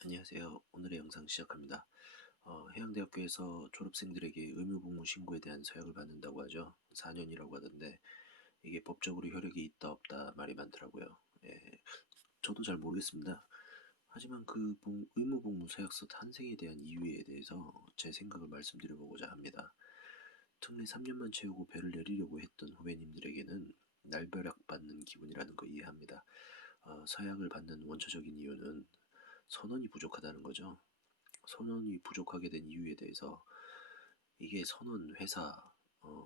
안녕하세요. 오늘의 영상 시작합니다. 해양대학교에서 졸업생들에게 의무복무 신고에 대한 서약을 받는다고 하죠. 4년이라고 하던데 이게 법적으로 효력이 있다 없다 말이 많더라고요. 예, 저도 잘 모르겠습니다. 하지만 그 의무복무 서약서 탄생에 대한 이유에 대해서 제 생각을 말씀드려보고자 합니다. 특례 3년만 채우고 배를 내리려고 했던 후배님들에게는 날벼락 받는 기분이라는 거 이해합니다. 서약을 받는 원초적인 이유는 선원이 부족하다는 거죠. 선원이 부족하게 된 이유에 대해서 이게 선원, 회사,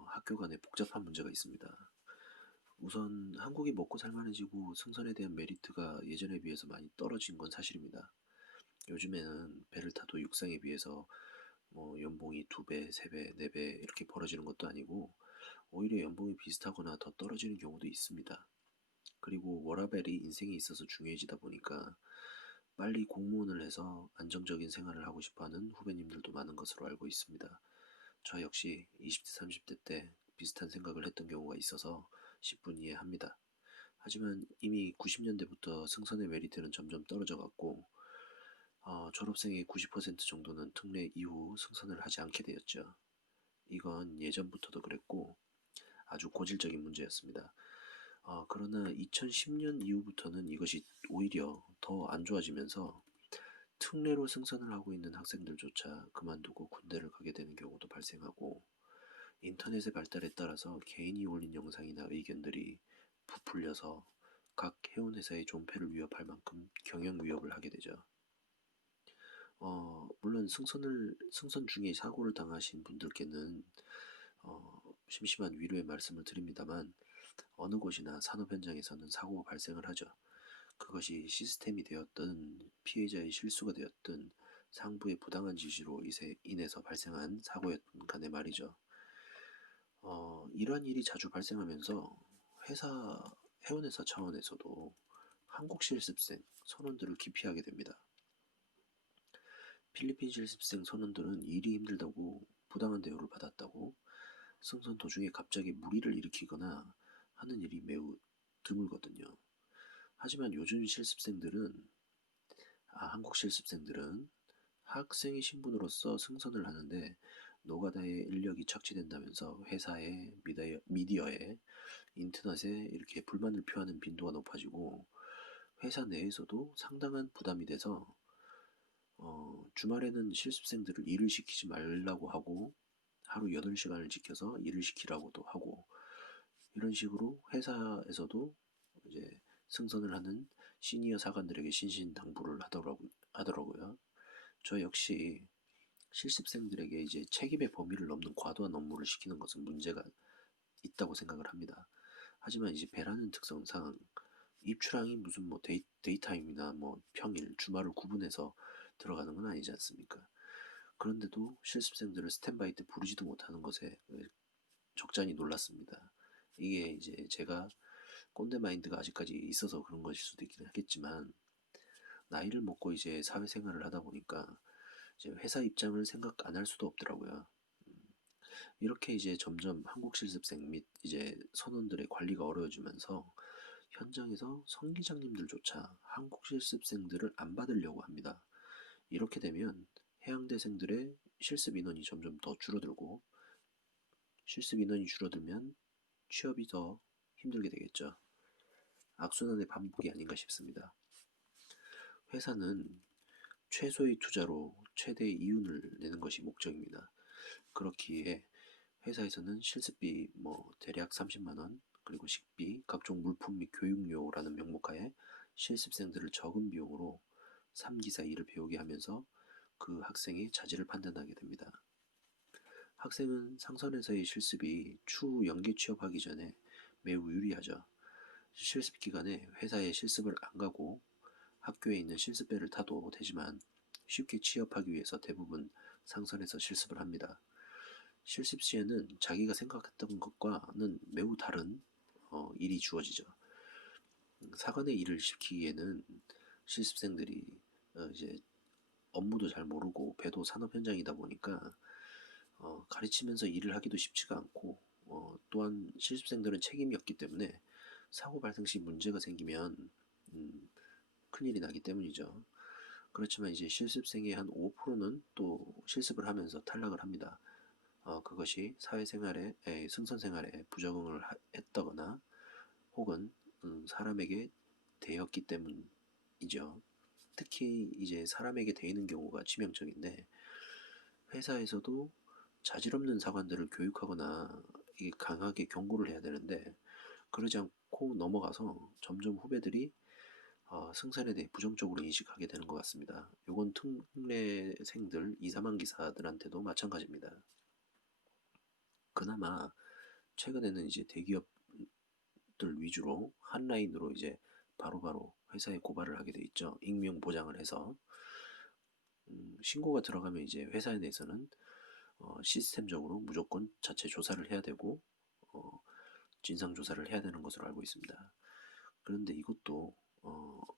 학교 간에 복잡한 문제가 있습니다. 우선 한국이 먹고 살만해지고 승선에 대한 메리트가 예전에 비해서 많이 떨어진 건 사실입니다. 요즘에는 배를 타도 육상에 비해서 연봉이 2배, 3배, 4배 이렇게 벌어지는 것도 아니고 오히려 연봉이 비슷하거나 더 떨어지는 경우도 있습니다. 그리고 워라밸이 인생에 있어서 중요해지다 보니까 빨리 공무원을 해서 안정적인 생활을 하고 싶어하는 후배님들도 많은 것으로 알고 있습니다. 저 역시 20대, 30대 때 비슷한 생각을 했던 경우가 있어서 10분 이해합니다. 하지만 이미 90년대부터 승선의 메리트는 점점 떨어져 갔고 졸업생의 90% 정도는 특례 이후 승선을 하지 않게 되었죠. 이건 예전부터도 그랬고 아주 고질적인 문제였습니다. 그러나 2010년 이후부터는 이것이 오히려 더 안 좋아지면서 특례로 승선을 하고 있는 학생들조차 그만두고 군대를 가게 되는 경우도 발생하고 인터넷의 발달에 따라서 개인이 올린 영상이나 의견들이 부풀려서 각 해운회사의 존폐를 위협할 만큼 경영 위협을 하게 되죠. 물론 승선 중에 사고를 당하신 분들께는 심심한 위로의 말씀을 드립니다만 어느 곳이나 산업 현장에서는 사고가 발생을 하죠. 그것이 시스템이 되었든 피해자의 실수가 되었든 상부의 부당한 지시로 인해서 발생한 사고였든 간에 말이죠. 이러한 일이 자주 발생하면서 해운회사 차원에서도 한국 실습생 선원들을 기피하게 됩니다. 필리핀 실습생 선원들은 일이 힘들다고 부당한 대우를 받았다고 승선 도중에 갑자기 무리를 일으키거나 하는 일이 매우 드물거든요. 하지만 요즘 한국 실습생들은 학생의 신분으로서 승선을 하는데 노가다의 인력이 착취된다면서 회사에, 미디어에, 인터넷에 이렇게 불만을 표하는 빈도가 높아지고 회사 내에서도 상당한 부담이 돼서 주말에는 실습생들을 일을 시키지 말라고 하고 하루 8시간을 지켜서 일을 시키라고도 하고 이런 식으로 회사에서도 이제 승선을 하는 시니어 사관들에게 신신당부를 하더라고요. 저 역시 실습생들에게 이제 책임의 범위를 넘는 과도한 업무를 시키는 것은 문제가 있다고 생각을 합니다. 하지만 이제 배라는 특성상 입출항이 무슨 데이타임이나 평일, 주말을 구분해서 들어가는 건 아니지 않습니까? 그런데도 실습생들을 스탠바이 때 부르지도 못하는 것에 적잖이 놀랐습니다. 이게 이제 제가 꼰대 마인드가 아직까지 있어서 그런 것일 수도 있긴 하겠지만 나이를 먹고 이제 사회생활을 하다 보니까 이제 회사 입장을 생각 안 할 수도 없더라고요. 이렇게 이제 점점 한국 실습생 및 이제 선원들의 관리가 어려워지면서 현장에서 선기장님들조차 한국 실습생들을 안 받으려고 합니다. 이렇게 되면 해양대생들의 실습 인원이 점점 더 줄어들고 실습 인원이 줄어들면 취업이 더 힘들게 되겠죠. 악순환의 반복이 아닌가 싶습니다. 회사는 최소의 투자로 최대의 이윤을 내는 것이 목적입니다. 그렇기에 회사에서는 실습비 대략 30만 원, 그리고 식비, 각종 물품 및 교육료라는 명목하에 실습생들을 적은 비용으로 3기사 일을 배우게 하면서 그 학생의 자질을 판단하게 됩니다. 학생은 상선에서의 실습이 추후 연계 취업하기 전에 매우 유리하죠. 실습 기간에 회사에 실습을 안 가고 학교에 있는 실습배를 타도 되지만 쉽게 취업하기 위해서 대부분 상선에서 실습을 합니다. 실습 시에는 자기가 생각했던 것과는 매우 다른 일이 주어지죠. 사관의 일을 시키기에는 실습생들이 이제 업무도 잘 모르고 배도 산업 현장이다 보니까 가르치면서 일을 하기도 쉽지가 않고 또한 실습생들은 책임이 없기 때문에 사고 발생 시 문제가 생기면 큰일이 나기 때문이죠. 그렇지만 이제 실습생의 한 5%는 또 실습을 하면서 탈락을 합니다. 그것이 사회생활에, 승선생활에 부적응을 했다거나 혹은 사람에게 대였기 때문이죠. 특히 이제 사람에게 대이는 경우가 치명적인데 회사에서도 자질없는 사관들을 교육하거나 강하게 경고를 해야 되는데 그러지 않고 넘어가서 점점 후배들이 승산에 대해 부정적으로 인식하게 되는 것 같습니다. 요건 특례생들 2, 3학 기사들한테도 마찬가지입니다. 그나마 최근에는 이제 대기업들 위주로 한 라인으로 이제 바로바로 회사에 고발을 하게 돼 있죠. 익명 보장을 해서 신고가 들어가면 이제 회사에 대해서는 시스템적으로 무조건 자체 조사를 해야 되고 어, 진상 조사를 해야 되는 것으로 알고 있습니다. 그런데 이것도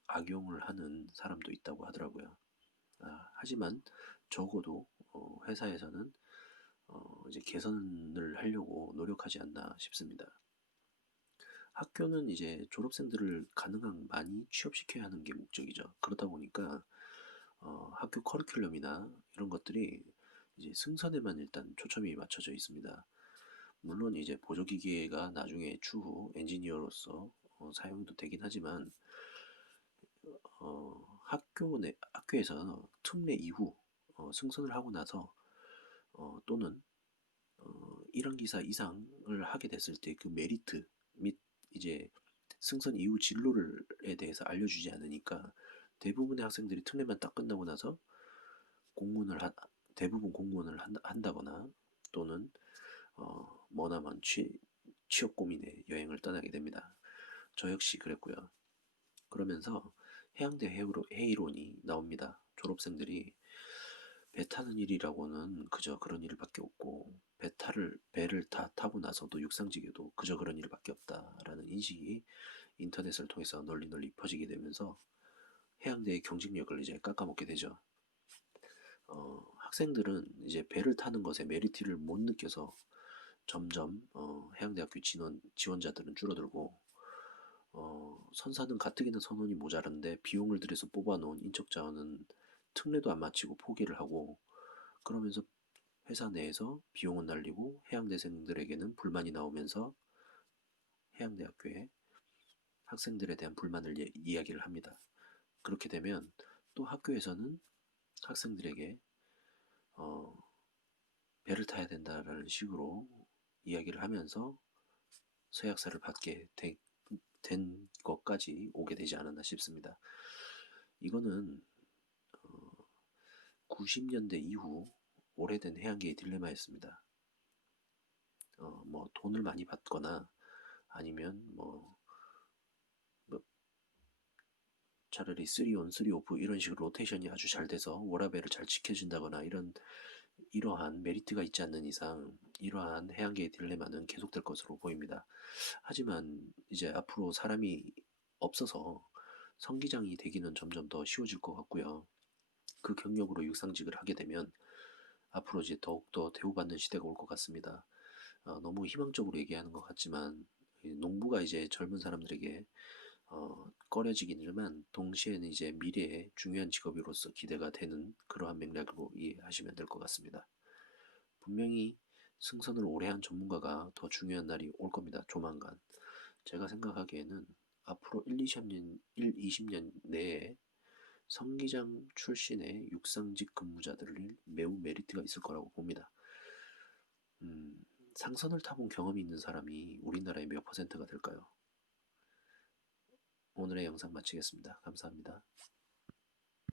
악용을 하는 사람도 있다고 하더라고요. 하지만 적어도 회사에서는 이제 개선을 하려고 노력하지 않나 싶습니다. 학교는 이제 졸업생들을 가능한 많이 취업시켜야 하는 게 목적이죠. 그러다 보니까 학교 커리큘럼이나 이런 것들이 이제 승선에만 일단 초점이 맞춰져 있습니다. 물론 이제 보조기계가 나중에 추후 엔지니어로서 사용도 되긴 하지만 학교에서 특례 이후 승선을 하고 나서 또는 1학 기사 이상을 하게 됐을 때 그 메리트 및 이제 승선 이후 진로에 대해서 알려주지 않으니까 대부분의 학생들이 특례만 딱 끝나고 나서 공무원을 대부분 공무원을 한다거나 또는 머나먼 취업 고민에 여행을 떠나게 됩니다. 저 역시 그랬고요. 그러면서 해양대 해이론이 나옵니다. 졸업생들이 배 타는 일이라고는 그저 그런 일밖에 없고 배를 다 타고 나서도 육상직에도 그저 그런 일밖에 없다라는 인식이 인터넷을 통해서 널리 퍼지게 되면서 해양대의 경쟁력을 이제 깎아먹게 되죠. 학생들은 이제 배를 타는 것에 메리트를 못 느껴서 점점 해양대학교 지원자들은 줄어들고 선사는 가뜩이나 선원이 모자란데 비용을 들여서 뽑아놓은 인적 자원은 특례도 안 마치고 포기를 하고 그러면서 회사 내에서 비용은 날리고 해양대생들에게는 불만이 나오면서 해양대학교에 학생들에 대한 불만을 이야기를 합니다. 그렇게 되면 또 학교에서는 학생들에게 어, 배를 타야 된다라는 식으로 이야기를 하면서 서약사를 받게 된 것까지 오게 되지 않았나 싶습니다. 이거는 90년대 이후 오래된 해양계의 딜레마였습니다. 뭐 돈을 많이 받거나 아니면 뭐 차라리 3온, 3오프 이런 식으로 로테이션이 아주 잘 돼서 워라밸을 잘 지켜준다거나 이러한 메리트가 있지 않는 이상 이러한 해양계의 딜레마는 계속될 것으로 보입니다. 하지만 이제 앞으로 사람이 없어서 성기장이 되기는 점점 더 쉬워질 것 같고요. 그 경력으로 육상직을 하게 되면 앞으로 이제 더욱더 대우받는 시대가 올 것 같습니다. 너무 희망적으로 얘기하는 것 같지만 농부가 이제 젊은 사람들에게 꺼려지기는만 동시에는 이제 미래의 중요한 직업으로서 기대가 되는 그러한 맥락으로 이해하시면 될 것 같습니다. 분명히 승선을 오래 한 전문가가 더 중요한 날이 올 겁니다. 조만간. 제가 생각하기에는 앞으로 20년 내에 성기장 출신의 육상직 근무자들이 매우 메리트가 있을 거라고 봅니다. 상선을 타본 경험이 있는 사람이 우리나라의 몇 퍼센트가 될까요? 오늘의 영상 마치겠습니다. 감사합니다.